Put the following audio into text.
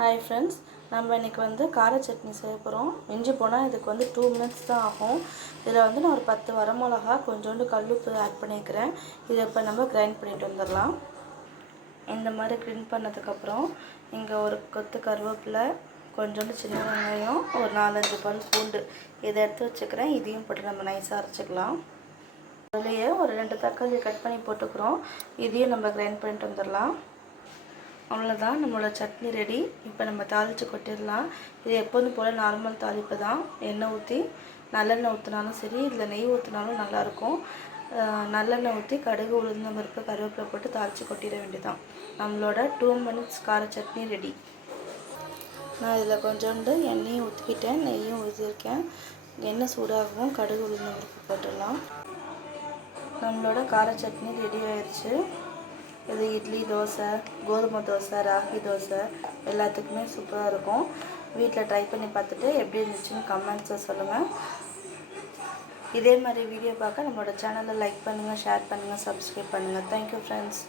Hi friends, நம்ம இன்றைக்கி கார சட்னி செய்ய போகிறோம். மிஞ்சி போனால் இதுக்கு 2 மினிட்ஸ் தான் ஆகும். இதில் நான் ஒரு 10 வரமிளகா, கொஞ்சோண்டு கல்லுப்பு ஆட் பண்ணிக்கிறேன். இதை இப்போ நம்ம கிரைண்ட் பண்ணிட்டு வந்துடலாம். இந்த மாதிரி கிரைண்ட் பண்ணதுக்கப்புறம் இங்கே ஒரு கொத்து கருவேப்பிலை, கொஞ்சோண்டு சின்ன வெங்காயம், ஒரு 4-5 பல் பூண்டு இதை எடுத்து வச்சுக்கிறேன். இதையும் போட்டு நம்ம நைஸாக அரைச்சிக்கலாம். அதுலேயே ஒரு 2 தக்காளி கட் பண்ணி போட்டுக்கிறோம். இதையும் நம்ம கிரைண்ட் பண்ணிட்டு வந்துடலாம். அவ்வளோதான், நம்மளோட சட்னி ரெடி. இப்போ நம்ம தாளித்து கொட்டிடலாம். இது எப்போதும் போல் நார்மல் தாளிப்பு தான். எண்ணெய் ஊற்றி நல்லெண்ணெய் ஊற்றினாலும் சரி, இதில் நெய் ஊற்றினாலும் நல்லாயிருக்கும். நல்லெண்ணெய் ஊற்றி கடுகு, உளுந்தம் பருப்பு, கருவேப்பிலை போட்டு தாளித்து கொட்டிட வேண்டியதான். நம்மளோட 2 மினிட்ஸ் கார சட்னி ரெடி. நான் இதில் கொஞ்சோண்டு எண்ணெயும் ஊற்றிக்கிட்டேன், நெய்யும் ஊற்றிருக்கேன். எண்ணெய் சூடாகவும் கடுகு, உளுந்தம் பருப்பு போட்டுடலாம். நம்மளோட கார சட்னி ரெடி ஆயிடுச்சு. இது இட்லி, தோசை, கோதுமை தோசை, ராகி தோசை எல்லாத்துக்குமே சூப்பராக இருக்கும். வீட்டில் ட்ரை பண்ணி பார்த்துட்டு எப்படி இருந்துச்சுன்னு கமெண்ட்ஸை சொல்லுங்கள். இதே மாதிரி வீடியோ பார்க்க நம்மளோட சேனலை லைக் பண்ணுங்கள், ஷேர் பண்ணுங்கள், சப்ஸ்கிரைப் பண்ணுங்கள். Thank you friends.